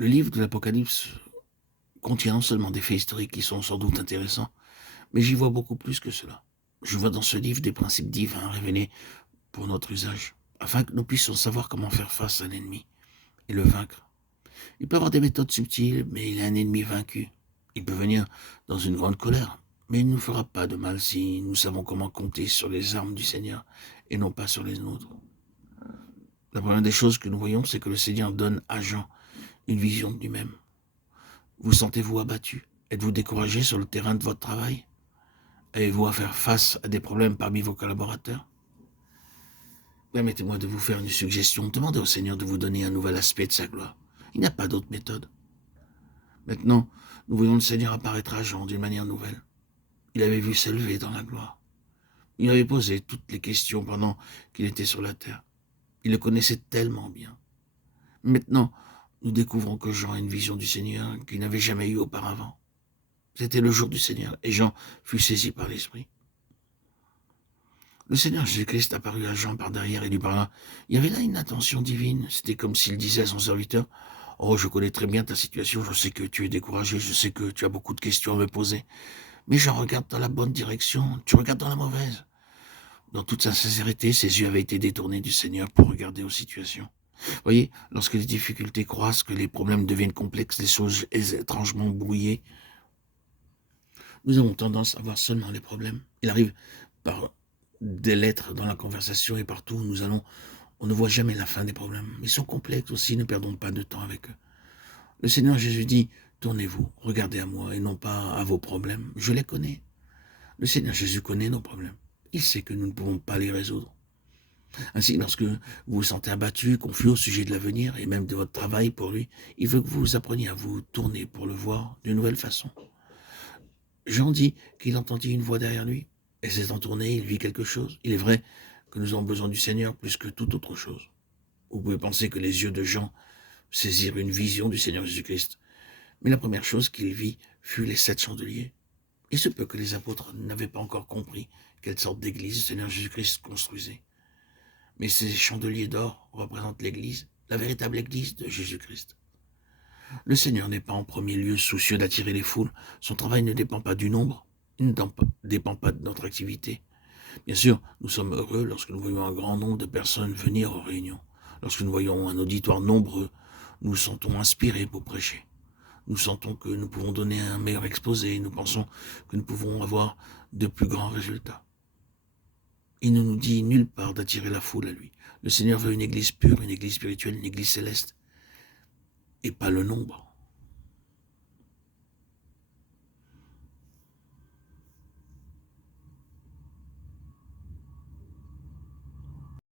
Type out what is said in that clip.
Le livre de l'Apocalypse contient non seulement des faits historiques qui sont sans doute intéressants, mais j'y vois beaucoup plus que cela. Je vois dans ce livre des principes divins révélés pour notre usage, afin que nous puissions savoir comment faire face à l'ennemi et le vaincre. Il peut avoir des méthodes subtiles, mais il a un ennemi vaincu. Il peut venir dans une grande colère, mais il ne nous fera pas de mal si nous savons comment compter sur les armes du Seigneur et non pas sur les nôtres. La première des choses que nous voyons, c'est que le Seigneur donne à Jean une vision de lui-même. Vous sentez-vous abattu? Êtes-vous découragé sur le terrain de votre travail? Avez-vous à faire face à des problèmes parmi vos collaborateurs? Permettez-moi de vous faire une suggestion. Demandez au Seigneur de vous donner un nouvel aspect de sa gloire. Il n'y a pas d'autre méthode. Maintenant, nous voyons le Seigneur apparaître à Jean d'une manière nouvelle. Il avait vu s'élever dans la gloire. Il avait posé toutes les questions pendant qu'il était sur la terre. Il le connaissait tellement bien. Maintenant, nous découvrons que Jean a une vision du Seigneur qu'il n'avait jamais eue auparavant. C'était le jour du Seigneur, et Jean fut saisi par l'Esprit. Le Seigneur Jésus-Christ apparut à Jean par derrière et lui parla. Il y avait là une intention divine. C'était comme s'il disait à son serviteur, « Oh, je connais très bien ta situation, je sais que tu es découragé, je sais que tu as beaucoup de questions à me poser. Mais j'en regarde dans la bonne direction, tu regardes dans la mauvaise. » Dans toute sa sincérité, ses yeux avaient été détournés du Seigneur pour regarder aux situations. Voyez, lorsque les difficultés croissent, que les problèmes deviennent complexes, les choses étrangement brouillées, nous avons tendance à voir seulement les problèmes. Il arrive par des lettres dans la conversation et partout où nous allons, on ne voit jamais la fin des problèmes. Ils sont complexes aussi, ne perdons pas de temps avec eux. Le Seigneur Jésus dit, tournez-vous, regardez à moi et non pas à vos problèmes. Je les connais. Le Seigneur Jésus connaît nos problèmes. Il sait que nous ne pouvons pas les résoudre. Ainsi, lorsque vous vous sentez abattu, confus au sujet de l'avenir et même de votre travail pour lui, il veut que vous appreniez à vous tourner pour le voir d'une nouvelle façon. Jean dit qu'il entendit une voix derrière lui, et s'étant tourné, il vit quelque chose. Il est vrai que nous avons besoin du Seigneur plus que toute autre chose. Vous pouvez penser que les yeux de Jean saisirent une vision du Seigneur Jésus-Christ, mais la première chose qu'il vit fut les 7 chandeliers. Il se peut que les apôtres n'avaient pas encore compris quelle sorte d'église le Seigneur Jésus-Christ construisait. Mais ces chandeliers d'or représentent l'église, la véritable église de Jésus-Christ. Le Seigneur n'est pas en premier lieu soucieux d'attirer les foules. Son travail ne dépend pas du nombre, il ne dépend pas de notre activité. Bien sûr, nous sommes heureux lorsque nous voyons un grand nombre de personnes venir aux réunions. Lorsque nous voyons un auditoire nombreux, nous nous sentons inspirés pour prêcher. Nous sentons que nous pouvons donner un meilleur exposé, nous pensons que nous pouvons avoir de plus grands résultats. Il ne nous dit nulle part d'attirer la foule à lui. Le Seigneur veut une église pure, une église spirituelle, une église céleste, et pas le nombre.